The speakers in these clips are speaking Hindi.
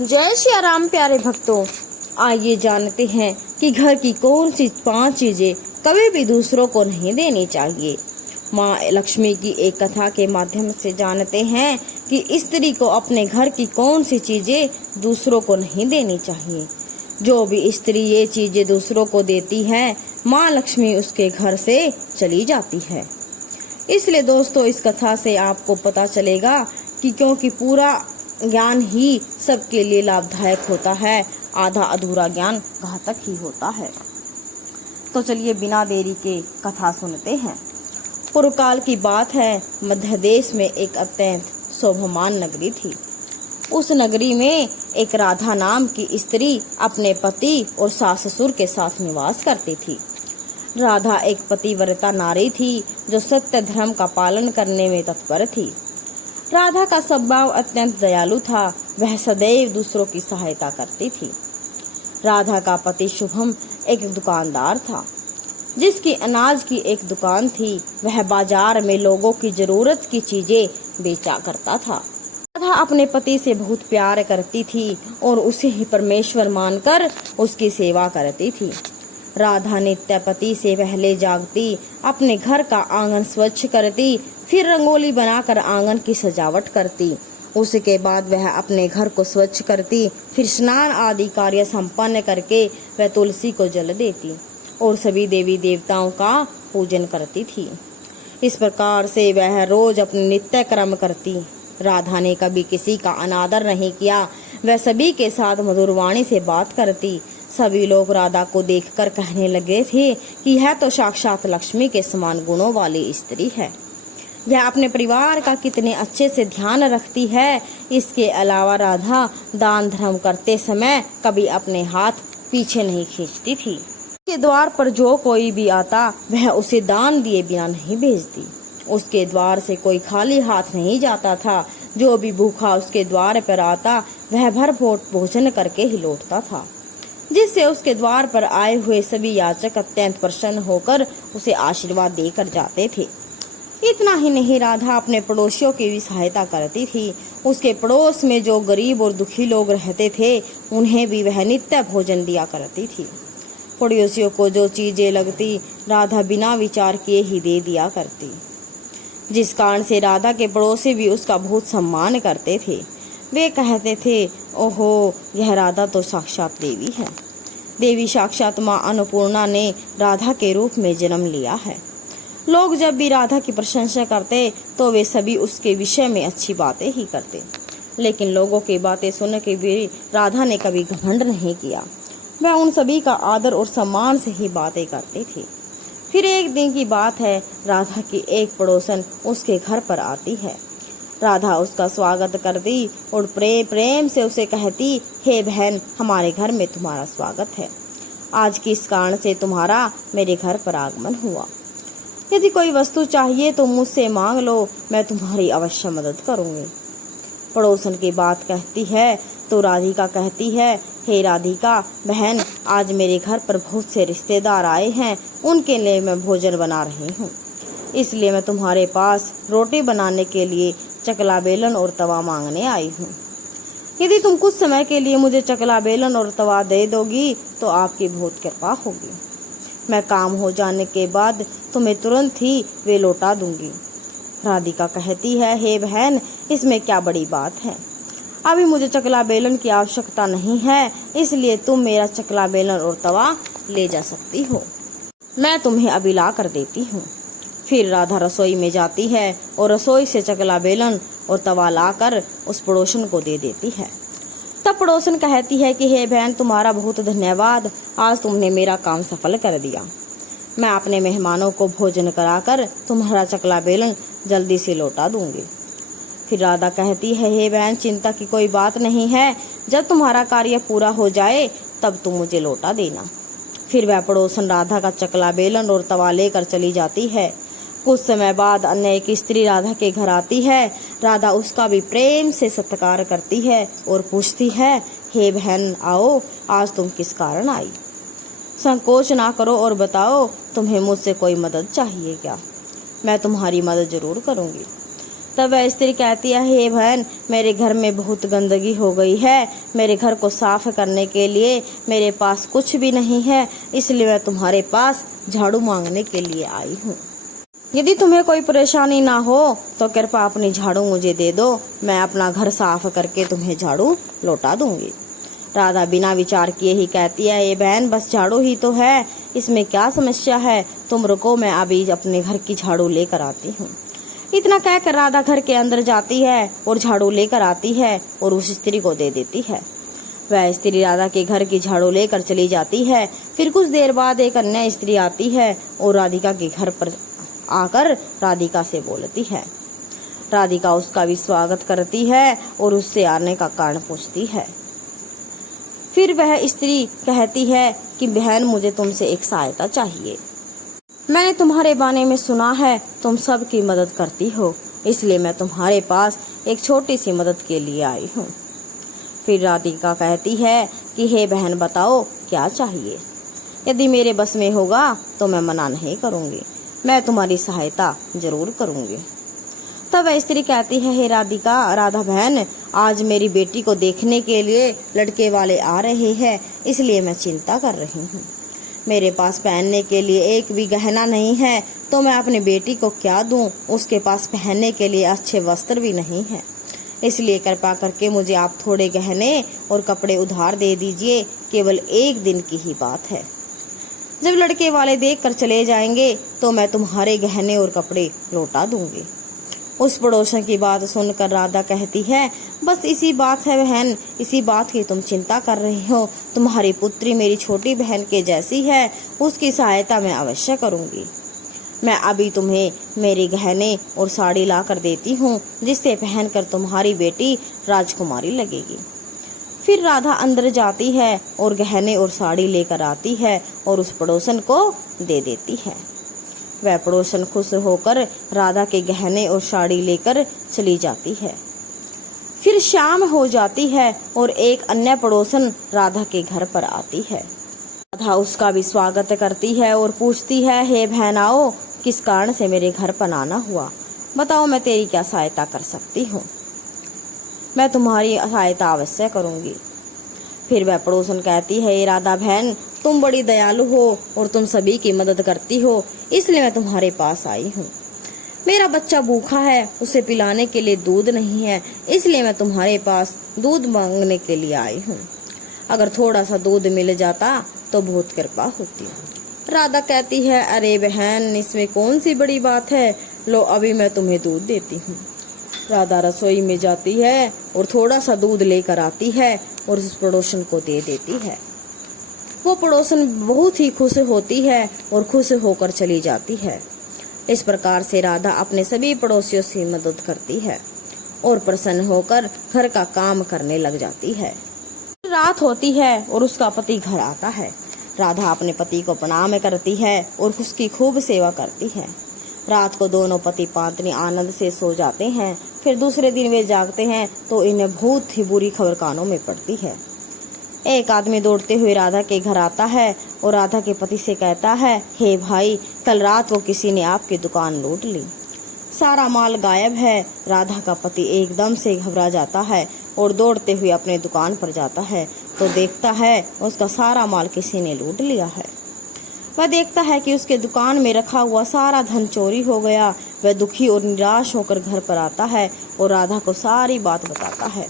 जय श्री राम प्यारे भक्तों, आइए जानते हैं कि घर की कौन सी 5 चीजें कभी भी दूसरों को नहीं देनी चाहिए। माँ लक्ष्मी की एक कथा के माध्यम से जानते हैं कि स्त्री को अपने घर की कौन सी चीजें दूसरों को नहीं देनी चाहिए। जो भी स्त्री ये चीजें दूसरों को देती है, माँ लक्ष्मी उसके घर से चली जाती है। इसलिए दोस्तों, इस कथा से आपको पता चलेगा कि क्योंकि पूरा ज्ञान ही सबके लिए लाभदायक होता है, आधा अधूरा ज्ञान घातक ही होता है। तो चलिए बिना देरी के कथा सुनते हैं। पूर्व काल की बात है, मध्य देश में एक अत्यंत शोभमान नगरी थी। उस नगरी में एक राधा नाम की स्त्री अपने पति और सास ससुर के साथ निवास करती थी। राधा एक पतिव्रता नारी थी जो सत्य धर्म का पालन करने में तत्पर थी। राधा का स्वभाव अत्यंत दयालु था, वह सदैव दूसरों की सहायता करती थी। राधा का पति शुभम एक दुकानदार था, जिसकी अनाज की एक दुकान थी। वह बाजार में लोगों की जरूरत की चीजें बेचा करता था। राधा अपने पति से बहुत प्यार करती थी और उसे ही परमेश्वर मानकर उसकी सेवा करती थी। राधा नित्य पति से पहले जागती, अपने घर का आंगन स्वच्छ करती, फिर रंगोली बनाकर आंगन की सजावट करती। उसके बाद वह अपने घर को स्वच्छ करती, फिर स्नान आदि कार्य संपन्न करके वह तुलसी को जल देती और सभी देवी देवताओं का पूजन करती थी। इस प्रकार से वह रोज अपने नित्य कर्म करती। राधा ने कभी किसी का अनादर नहीं किया। वह सभी के साथ मधुर वाणी से बात करती। सभी लोग राधा को देखकर कहने लगे थे कि यह तो साक्षात लक्ष्मी के समान गुणों वाली स्त्री है। यह अपने परिवार का कितने अच्छे से ध्यान रखती है। इसके अलावा राधा दान धर्म करते समय कभी अपने हाथ पीछे नहीं खींचती थी। उसके द्वार पर जो कोई भी आता, वह उसे दान दिए बिना नहीं भेजती। उसके द्वार से कोई खाली हाथ नहीं जाता था। जो भी भूखा उसके द्वार पर आता, वह भर पेट भोजन करके ही लौटता था, जिससे उसके द्वार पर आए हुए सभी याचक अत्यंत प्रसन्न होकर उसे आशीर्वाद देकर जाते थे। इतना ही नहीं, राधा अपने पड़ोसियों की भी सहायता करती थी। उसके पड़ोस में जो गरीब और दुखी लोग रहते थे, उन्हें भी वह नित्य भोजन दिया करती थी। पड़ोसियों को जो चीजें लगती, राधा बिना विचार किए ही दे दिया करती, जिस कारण से राधा के पड़ोसी भी उसका बहुत सम्मान करते थे। वे कहते थे, ओहो, यह राधा तो साक्षात देवी है। देवी साक्षात माँ अन्नपूर्णा ने राधा के रूप में जन्म लिया है। लोग जब भी राधा की प्रशंसा करते तो वे सभी उसके विषय में अच्छी बातें ही करते, लेकिन लोगों की बातें सुन के भी राधा ने कभी घमंड नहीं किया। वह उन सभी का आदर और सम्मान से ही बातें करती थी। फिर एक दिन की बात है, राधा की एक पड़ोसन उसके घर पर आती है। राधा उसका स्वागत करती और प्रेम से उसे कहती, हे बहन, हमारे घर में तुम्हारा स्वागत है। आज किस कारण से तुम्हारा मेरे घर पर आगमन हुआ? यदि कोई वस्तु चाहिए तो मुझसे मांग लो, मैं तुम्हारी अवश्य मदद करूंगी। पड़ोसन की बात कहती है तो राधिका कहती है, हे राधिका बहन, आज मेरे घर पर बहुत से रिश्तेदार आए हैं, उनके लिए मैं भोजन बना रही हूँ। इसलिए मैं तुम्हारे पास रोटी बनाने के लिए चकला बेलन और तवा मांगने आई हूँ। यदि तुम कुछ समय के लिए मुझे चकला बेलन और तवा दे दोगी तो आपकी बहुत कृपा होगी। मैं काम हो जाने के बाद तुम्हें तुरंत ही वे लौटा दूंगी। राधिका कहती है, हे बहन, इसमें क्या बड़ी बात है? अभी मुझे चकला बेलन की आवश्यकता नहीं है, इसलिए तुम मेरा चकला बेलन और तवा ले जा सकती हो। मैं तुम्हें अभी ला कर देती हूँ। फिर राधा रसोई में जाती है और रसोई से चकला बेलन और तवा लाकर उस पड़ोसन को दे देती है। तब पड़ोसन कहती है कि हे बहन, तुम्हारा बहुत धन्यवाद, आज तुमने मेरा काम सफल कर दिया। मैं अपने मेहमानों को भोजन कराकर तुम्हारा चकला बेलन जल्दी से लौटा दूंगी। फिर राधा कहती है, हे बहन, चिंता की कोई बात नहीं है, जब तुम्हारा कार्य पूरा हो जाए तब तुम मुझे लौटा देना। फिर वह पड़ोसन राधा का चकला बेलन और तवा लेकर चली जाती है। कुछ समय बाद अन्य एक स्त्री राधा के घर आती है। राधा उसका भी प्रेम से सत्कार करती है और पूछती है, हे बहन, आओ, आज तुम किस कारण आई? संकोच ना करो और बताओ, तुम्हें मुझसे कोई मदद चाहिए क्या? मैं तुम्हारी मदद जरूर करूंगी। तब वह स्त्री कहती है, हे बहन, मेरे घर में बहुत गंदगी हो गई है, मेरे घर को साफ करने के लिए मेरे पास कुछ भी नहीं है, इसलिए मैं तुम्हारे पास झाड़ू मांगने के लिए आई हूँ। यदि तुम्हें कोई परेशानी ना हो तो कृपया अपनी झाड़ू मुझे दे दो, मैं अपना घर साफ करके तुम्हें झाड़ू लौटा दूंगी। राधा बिना विचार किए ही कहती है, ये बहन बस झाड़ू ही तो है, इसमें क्या समस्या है, तुम रुको, मैं अभी अपने घर की झाड़ू लेकर आती हूँ। इतना कहकर राधा घर के अंदर जाती है और झाड़ू लेकर आती है और उस स्त्री को दे देती है। वह स्त्री राधा के घर की झाड़ू लेकर चली जाती है। फिर कुछ देर बाद एक अन्य स्त्री आती है और राधिका के घर पर आकर राधिका से बोलती है। राधिका उसका भी स्वागत करती है और उससे आने का कारण पूछती है। फिर वह स्त्री कहती है कि बहन, मुझे तुमसे एक सहायता चाहिए। मैंने तुम्हारे बारे में सुना है तुम सबकी मदद करती हो, इसलिए मैं तुम्हारे पास एक छोटी सी मदद के लिए आई हूँ। फिर राधिका कहती है कि हे बहन, बताओ क्या चाहिए। यदि मेरे बस में होगा तो मैं मना नहीं करूँगी, मैं तुम्हारी सहायता जरूर करूँगी। तब वह स्त्री कहती है, हे राधा बहन, आज मेरी बेटी को देखने के लिए लड़के वाले आ रहे हैं, इसलिए मैं चिंता कर रही हूँ। मेरे पास पहनने के लिए एक भी गहना नहीं है, तो मैं अपनी बेटी को क्या दूं? उसके पास पहनने के लिए अच्छे वस्त्र भी नहीं है, इसलिए कृपा करके मुझे आप थोड़े गहने और कपड़े उधार दे दीजिए, केवल एक दिन की ही बात है। जब लड़के वाले देखकर चले जाएंगे तो मैं तुम्हारे गहने और कपड़े लौटा दूंगी। उस पड़ोसन की बात सुनकर राधा कहती है, बस इसी बात है बहन, इसी बात की तुम चिंता कर रही हो। तुम्हारी पुत्री मेरी छोटी बहन के जैसी है, उसकी सहायता मैं अवश्य करूंगी। मैं अभी तुम्हें मेरे गहने और साड़ी ला कर देती हूँ, जिससे पहनकर तुम्हारी बेटी राजकुमारी लगेगी। फिर राधा अंदर जाती है और गहने और साड़ी लेकर आती है और उस पड़ोसन को दे देती है। वह पड़ोसन खुश होकर राधा के गहने और साड़ी लेकर चली जाती है। फिर शाम हो जाती है और एक अन्य पड़ोसन राधा के घर पर आती है। राधा उसका भी स्वागत करती है और पूछती है, हे बहन आओ, किस कारण से मेरे घर पर आना हुआ, बताओ मैं तेरी क्या सहायता कर सकती हूँ। मैं तुम्हारी सहायता अवश्य करूँगी। फिर वह पड़ोसन कहती है, राधा बहन, तुम बड़ी दयालु हो और तुम सभी की मदद करती हो, इसलिए मैं तुम्हारे पास आई हूँ। मेरा बच्चा भूखा है, उसे पिलाने के लिए दूध नहीं है, इसलिए मैं तुम्हारे पास दूध मांगने के लिए आई हूँ। अगर थोड़ा सा दूध मिल जाता तो बहुत कृपा होती। राधा कहती है, अरे बहन, इसमें कौन सी बड़ी बात है, लो अभी मैं तुम्हें दूध देती हूँ। राधा रसोई में जाती है और थोड़ा सा दूध लेकर आती है और उस पड़ोसन को दे देती है। वो पड़ोसन बहुत ही खुश होती है और खुश होकर चली जाती है। इस प्रकार से राधा अपने सभी पड़ोसियों से मदद करती है और प्रसन्न होकर घर का काम करने लग जाती है। रात होती है और उसका पति घर आता है। राधा अपने पति को प्रणाम करती है और उसकी खूब सेवा करती है। रात को दोनों पति पत्नी आनंद से सो जाते हैं। फिर दूसरे दिन वे जागते हैं तो इन्हें बहुत ही बुरी खबर कानों में पड़ती है। एक आदमी दौड़ते हुए राधा के घर आता है और राधा के पति से कहता है, हे भाई, कल रात को किसी ने आपकी दुकान लूट ली, सारा माल गायब है। राधा का पति एकदम से घबरा जाता है और दौड़ते हुए अपने दुकान पर जाता है तो देखता है उसका सारा माल किसी ने लूट लिया है। वह देखता है कि उसके दुकान में रखा हुआ सारा धन चोरी हो गया। वह दुखी और निराश होकर घर पर आता है और राधा को सारी बात बताता है,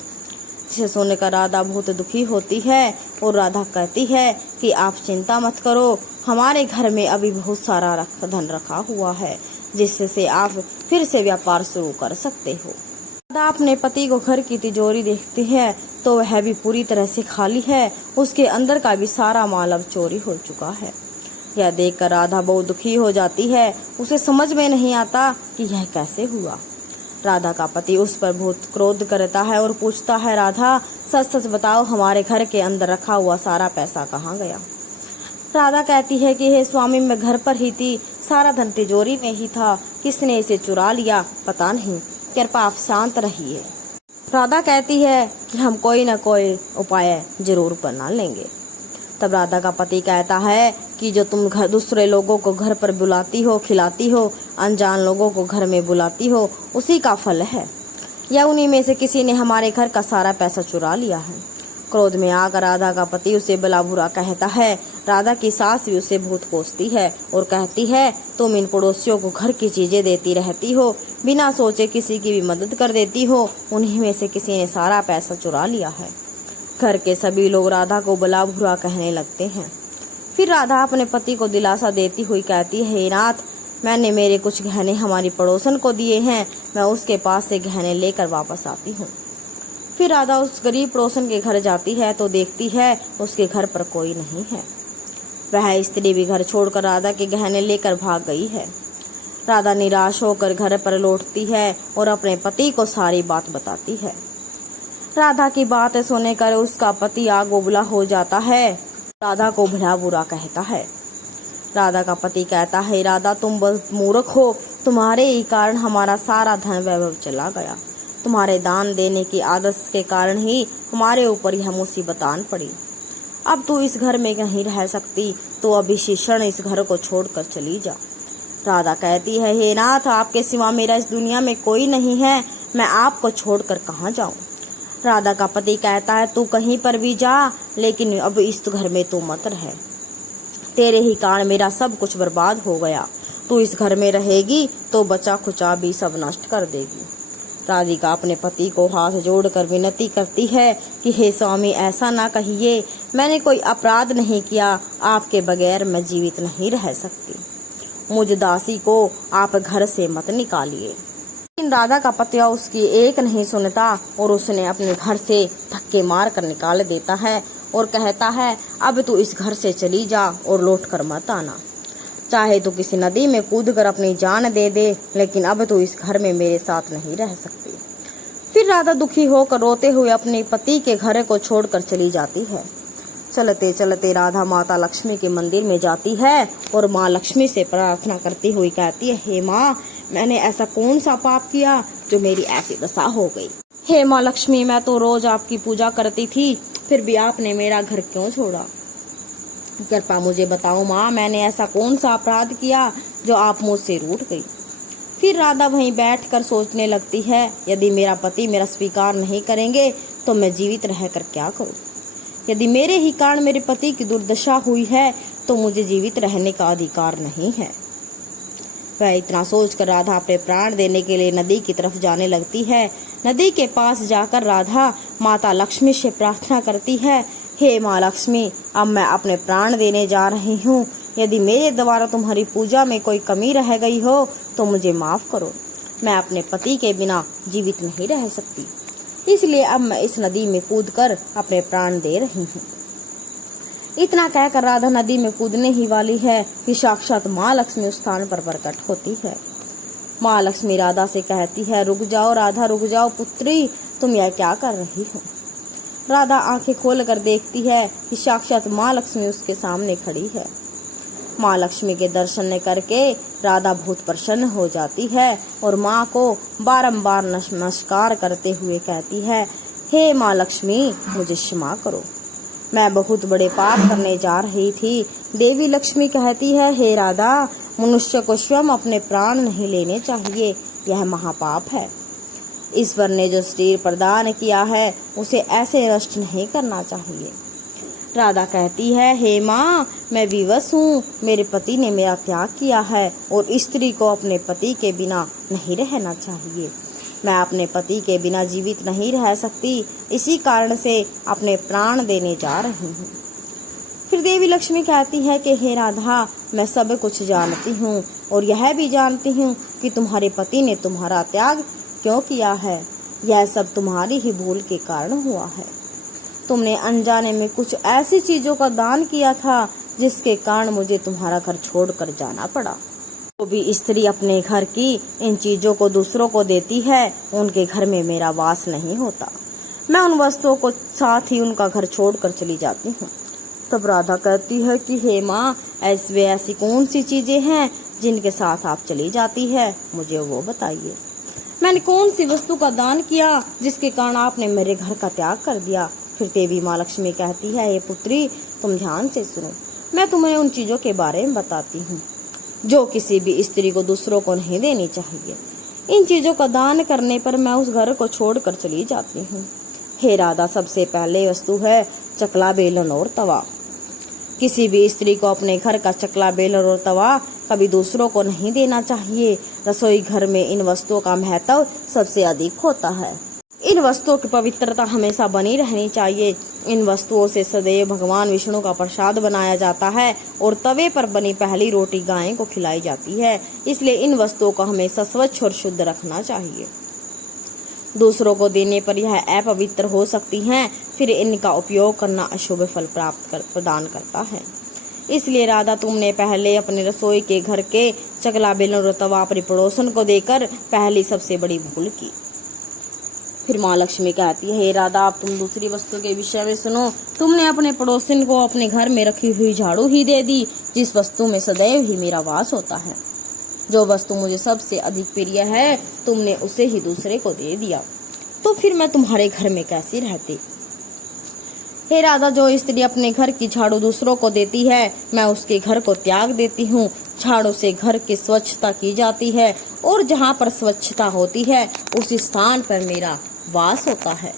जिसे सुनकर राधा बहुत दुखी होती है और राधा कहती है कि आप चिंता मत करो, हमारे घर में अभी बहुत सारा धन रखा हुआ है, जिससे आप फिर से व्यापार शुरू कर सकते हो। राधा अपने पति को घर की तिजोरी देखती है तो वह भी पूरी तरह से खाली है, उसके अंदर का भी सारा माल अब चोरी हो चुका है। यह देखकर राधा बहुत दुखी हो जाती है। उसे समझ में नहीं आता कि यह कैसे हुआ। राधा का पति उस पर बहुत क्रोध करता है और पूछता है, राधा सच सच बताओ, हमारे घर के अंदर रखा हुआ सारा पैसा कहाँ गया। राधा कहती है कि हे स्वामी, मैं घर पर ही थी, सारा धन तिजोरी में ही था, किसने इसे चुरा लिया पता नहीं, कृपया आप शांत रहिए। राधा कहती है कि हम कोई न कोई उपाय जरूर बना लेंगे। तब राधा का पति कहता है कि जो तुम दूसरे लोगों को घर पर बुलाती हो, खिलाती हो, अनजान लोगों को घर में बुलाती हो, उसी का फल है। या उन्हीं में से किसी ने हमारे घर का सारा पैसा चुरा लिया है। क्रोध में आकर राधा का पति उसे भला बुरा कहता है। राधा की सास भी उसे बहुत कोसती है और कहती है, तुम इन पड़ोसियों को घर की चीजें देती रहती हो, बिना सोचे किसी की भी मदद कर देती हो, उन्हीं में से किसी ने सारा पैसा चुरा लिया है। घर के सभी लोग राधा को भला बुरा कहने लगते हैं। फिर राधा अपने पति को दिलासा देती हुई कहती है, हे नाथ, मैंने मेरे कुछ गहने हमारी पड़ोसन को दिए हैं, मैं उसके पास से गहने लेकर वापस आती हूँ। फिर राधा उस गरीब पड़ोसन के घर जाती है तो देखती है उसके घर पर कोई नहीं है। वह स्त्री भी घर छोड़कर राधा के गहने लेकर भाग गई है। राधा निराश होकर घर पर लौटती है और अपने पति को सारी बात बताती है। राधा की बात सुनकर उसका पति आग उबला हो जाता है, राधा को भला बुरा कहता है। राधा का पति कहता है, राधा तुम बहुत मूर्ख हो, तुम्हारे ही कारण हमारा सारा धन वैभव चला गया। तुम्हारे दान देने की आदत के कारण ही हमारे ऊपर यह मुसीबत आन पड़ी। अब तू इस घर में नहीं रह सकती, तो अभी क्षण इस घर को छोड़कर चली जा। राधा कहती है, हे नाथ, आपके सिवा मेरा इस दुनिया में कोई नहीं है, मैं आपको छोड़कर कहाँ जाऊँ। राधा का पति कहता है, तू कहीं पर भी जा, लेकिन अब इस घर में तू मत रह। तेरे ही कारण मेरा सब कुछ बर्बाद हो गया। तू इस घर में रहेगी तो बचा खुचा भी सब नष्ट कर देगी। राधिका अपने पति को हाथ जोड़कर विनती करती है कि हे स्वामी, ऐसा ना कहिए, मैंने कोई अपराध नहीं किया, आपके बगैर मैं जीवित नहीं रह सकती। मुझ दासी को आप घर से मत निकालिए। लेकिन राधा का पति उसकी एक नहीं सुनता और उसने अपने घर से धक्के मार कर निकाल देता है और कहता है, अब तू इस घर से चली जा और लौट कर मत आना। चाहे तो किसी नदी में कूदकर अपनी जान दे दे, लेकिन अब तो इस घर में मेरे साथ नहीं रह सकती। फिर राधा दुखी होकर रोते हुए अपने पति के घर को छोड़कर चली जाती है। चलते चलते राधा माता लक्ष्मी के मंदिर में जाती है और माँ लक्ष्मी से प्रार्थना करती हुई कहती है, हे माँ, मैंने ऐसा कौन सा पाप किया जो मेरी ऐसी दशा हो गई। हे माँ लक्ष्मी, मैं तो रोज आपकी पूजा करती थी, फिर भी आपने मेरा घर क्यों छोड़ा। कृपा मुझे बताओ माँ, मैंने ऐसा कौन सा अपराध किया जो आप मुझसे रूठ गई। फिर राधा वहीं बैठकर सोचने लगती है, यदि मेरा पति मेरा स्वीकार नहीं करेंगे तो मैं जीवित रहकर क्या करूं। यदि मेरे ही कारण मेरे पति की दुर्दशा हुई है तो मुझे जीवित रहने का अधिकार नहीं है। वह इतना सोचकर राधा अपने प्राण देने के लिए नदी की तरफ जाने लगती है। नदी के पास जाकर राधा माता लक्ष्मी से प्रार्थना करती है, हे माँ लक्ष्मी, अब मैं अपने प्राण देने जा रही हूँ। यदि मेरे द्वारा तुम्हारी पूजा में कोई कमी रह गई हो तो मुझे माफ करो। मैं अपने पति के बिना जीवित नहीं रह सकती, इसलिए अब मैं इस नदी में कूदकर अपने प्राण दे रही हूँ। इतना कहकर राधा नदी में कूदने ही वाली है कि साक्षात माँ लक्ष्मी उस स्थान पर प्रकट होती है। माँ लक्ष्मी राधा से कहती है, रुक जाओ राधा, रुक जाओ पुत्री, तुम यह क्या कर रही हो। राधा आंखें खोलकर देखती है कि साक्षात माँ लक्ष्मी उसके सामने खड़ी है। माँ लक्ष्मी के दर्शन करके राधा बहुत प्रसन्न हो जाती है और माँ को बारंबार नमस्कार करते हुए कहती है, हे माँ लक्ष्मी, मुझे क्षमा करो, मैं बहुत बड़े पाप करने जा रही थी। देवी लक्ष्मी कहती है, हे राधा, मनुष्य को स्वयं अपने प्राण नहीं लेने चाहिए, यह महापाप है। ईश्वर ने जो शरीर प्रदान किया है उसे ऐसे नष्ट नहीं करना चाहिए। राधा कहती है, हे माँ, मैं विवश हूँ, मेरे पति ने मेरा त्याग किया है और स्त्री को अपने पति के बिना नहीं रहना चाहिए। मैं अपने पति के बिना जीवित नहीं रह सकती, इसी कारण से अपने प्राण देने जा रही हूँ। फिर देवी लक्ष्मी कहती है कि हे राधा, मैं सब कुछ जानती हूँ और यह भी जानती हूँ कि तुम्हारे पति ने तुम्हारा त्याग क्यों किया है। यह सब तुम्हारी ही भूल के कारण हुआ है। तुमने अनजाने में कुछ ऐसी चीजों का दान किया था जिसके कारण मुझे तुम्हारा घर छोड़कर जाना पड़ा। वो भी स्त्री अपने घर की इन चीजों को दूसरों को देती है, उनके घर में मेरा वास नहीं होता। मैं उन वस्तुओं को साथ ही उनका घर छोड़कर चली जाती हूँ। तब राधा कहती है कि हे माँ, ऐसी कौन सी चीजें हैं जिनके साथ आप चली जाती है, मुझे वो बताइए। मैंने कौन सी वस्तु का दान किया जिसके कारण आपने मेरे घर का त्याग कर दिया। फिर देवी माँ लक्ष्मी कहती है, हे पुत्री, तुम ध्यान से सुनो, मैं तुम्हें उन चीजों के बारे में बताती हूँ जो किसी भी स्त्री को दूसरों को नहीं देनी चाहिए। इन चीजों का दान करने पर मैं उस घर को छोड़कर चली जाती हूँ। हे राधा, सबसे पहले वस्तु है चकला, बेलन और तवा। किसी भी स्त्री को अपने घर का चकला, बेलन और तवा कभी दूसरों को नहीं देना चाहिए। रसोई घर में इन वस्तुओं का महत्व सबसे अधिक होता है। इन वस्तुओं की पवित्रता हमेशा बनी रहनी चाहिए। इन वस्तुओं से सदैव भगवान विष्णु का प्रसाद बनाया जाता है और तवे पर बनी पहली रोटी गाय को खिलाई जाती है। इसलिए इन वस्तुओं को हमेशा स्वच्छ और शुद्ध रखना चाहिए। दूसरों को देने पर यह अपवित्र हो सकती हैं, फिर इनका उपयोग करना अशुभ फल प्रदान करता है। इसलिए राधा, तुमने पहले अपने रसोई के घर के चकला, बेलन और तवा अपनी पड़ोसन को देकर पहली सबसे बड़ी भूल की। फिर माँ लक्ष्मी कहती है, हे राधा, अब तुम दूसरी वस्तु के विषय में सुनो। तुमने अपने पड़ोसन को अपने घर में रखी हुई झाड़ू ही दे दी, जिस वस्तु में सदैव ही मेरा वास होता है। जो वस्तु मुझे सबसे अधिक प्रिय है, तुमने उसे ही दूसरे को दे दिया, तो फिर मैं तुम्हारे घर में कैसी रहती। हे राधा, जो स्त्री अपने घर की झाड़ू दूसरों को देती है, मैं उसके घर को त्याग देती हूँ। झाड़ू से घर की स्वच्छता की जाती है और जहाँ पर स्वच्छता होती है उस स्थान पर मेरा वास होता है।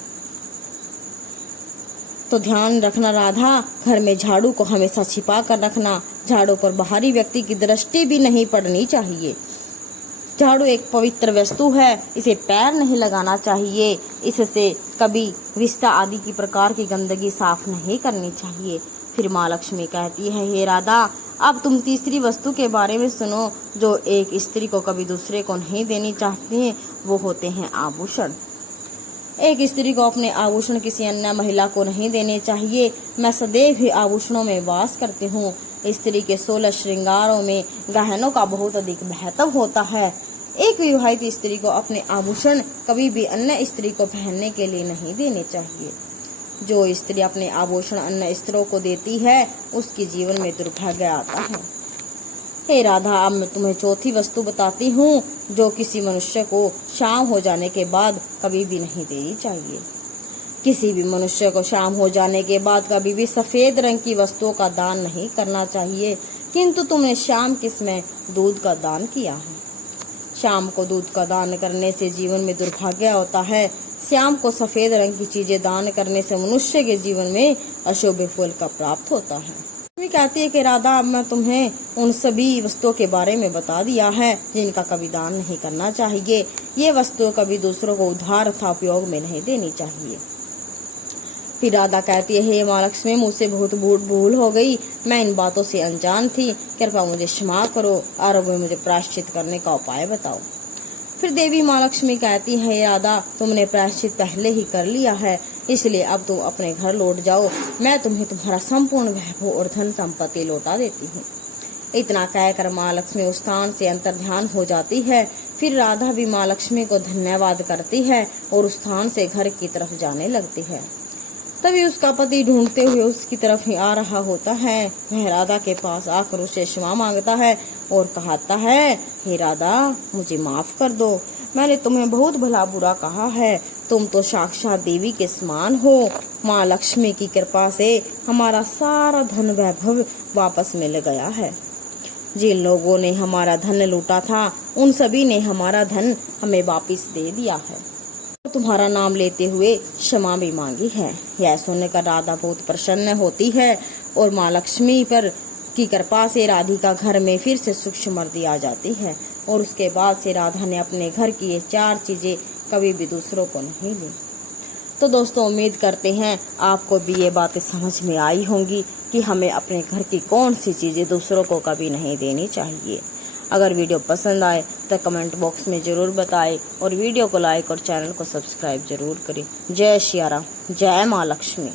तो ध्यान रखना राधा, घर में झाड़ू को हमेशा छिपा कर रखना। झाड़ू पर बाहरी व्यक्ति की दृष्टि भी नहीं पड़नी चाहिए। झाड़ू एक पवित्र वस्तु है, इसे पैर नहीं लगाना चाहिए। इससे कभी विष्ठा आदि की प्रकार की गंदगी साफ नहीं करनी चाहिए। फिर माँ लक्ष्मी कहती है, हे राधा, अब तुम तीसरी वस्तु के बारे में सुनो जो एक स्त्री को कभी दूसरे को नहीं देनी चाहती। वो होते हैं आभूषण। एक स्त्री को अपने आभूषण किसी अन्य महिला को नहीं देने चाहिए। मैं सदैव ही आभूषणों में वास करती हूँ। स्त्री के 16 श्रृंगारों में गहनों का बहुत अधिक महत्व होता है। एक विवाहित स्त्री को अपने आभूषण कभी भी अन्य स्त्री को पहनने के लिए नहीं देने चाहिए। जो स्त्री अपने आभूषण अन्य स्त्रियों को देती है, उसके जीवन में दुर्भाग्य आता है। हे राधा, अब मैं तुम्हें चौथी वस्तु बताती हूँ जो किसी मनुष्य को शाम हो जाने के बाद कभी भी नहीं देनी चाहिए। किसी भी मनुष्य को शाम हो जाने के बाद कभी भी सफेद रंग की वस्तुओं का दान नहीं करना चाहिए। किंतु तुमने शाम के समय दूध का दान किया है। शाम को दूध का दान करने से जीवन में दुर्भाग्य होता है। शाम को सफेद रंग की चीजें दान करने से मनुष्य के जीवन में अशुभ फल का प्राप्त होता है। कहती है कि राधा, अब मैं तुम्हें उन सभी वस्तुओं के बारे में बता दिया है जिनका कभी दान नहीं करना चाहिए। ये वस्तुएं कभी दूसरों को उधार अथवा उपयोग में नहीं देनी चाहिए। फिर राधा कहती है, हे माँ लक्ष्मी, मुझसे बहुत भूल हो गई। मैं इन बातों से अनजान थी। कृपया मुझे क्षमा करो और मुझे प्रायश्चित करने का उपाय बताओ। फिर देवी माँ लक्ष्मी कहती है, हे राधा, तुमने प्रायश्चित पहले ही कर लिया है, इसलिए अब तुम अपने घर लौट जाओ। मैं तुम्हें तुम्हारा संपूर्ण वैभव और धन संपत्ति लौटा देती हूँ। इतना कहकर माँ लक्ष्मी उस स्थान से अंतर्ध्यान हो जाती है। फिर राधा भी माँ लक्ष्मी को धन्यवाद करती है और उस स्थान से घर की तरफ जाने लगती है। तभी उसका पति ढूंढते हुए उसकी तरफ ही आ रहा होता है। वह राधा के पास आकर उसे क्षमा मांगता है और कहता है, हे राधा, मुझे माफ कर दो। मैंने तुम्हें बहुत भला बुरा कहा है। तुम तो साक्षात देवी के समान हो। माँ लक्ष्मी की कृपा से हमारा सारा धन वैभव वापस मिल गया है। जिन लोगों ने हमारा धन लूटा था, उन सभी ने हमारा धन हमें वापस दे दिया है। तुम्हारा नाम लेते हुए क्षमा भी मांगी है। यह सुनकर राधा बहुत प्रसन्न होती है और माँ लक्ष्मी पर की कृपा से राधिका घर में फिर से सुख समृद्धि आ जाती है। और उसके बाद से राधा ने अपने घर की ये 4 चीजें कभी भी दूसरों को नहीं दी। तो दोस्तों, उम्मीद करते हैं आपको भी ये बातें समझ में आई होंगी कि हमें अपने घर की कौन सी चीजें दूसरों को कभी नहीं देनी चाहिए। अगर वीडियो पसंद आए तो कमेंट बॉक्स में जरूर बताएं और वीडियो को लाइक और चैनल को सब्सक्राइब जरूर करें। जय श्री राम, जय माँ लक्ष्मी।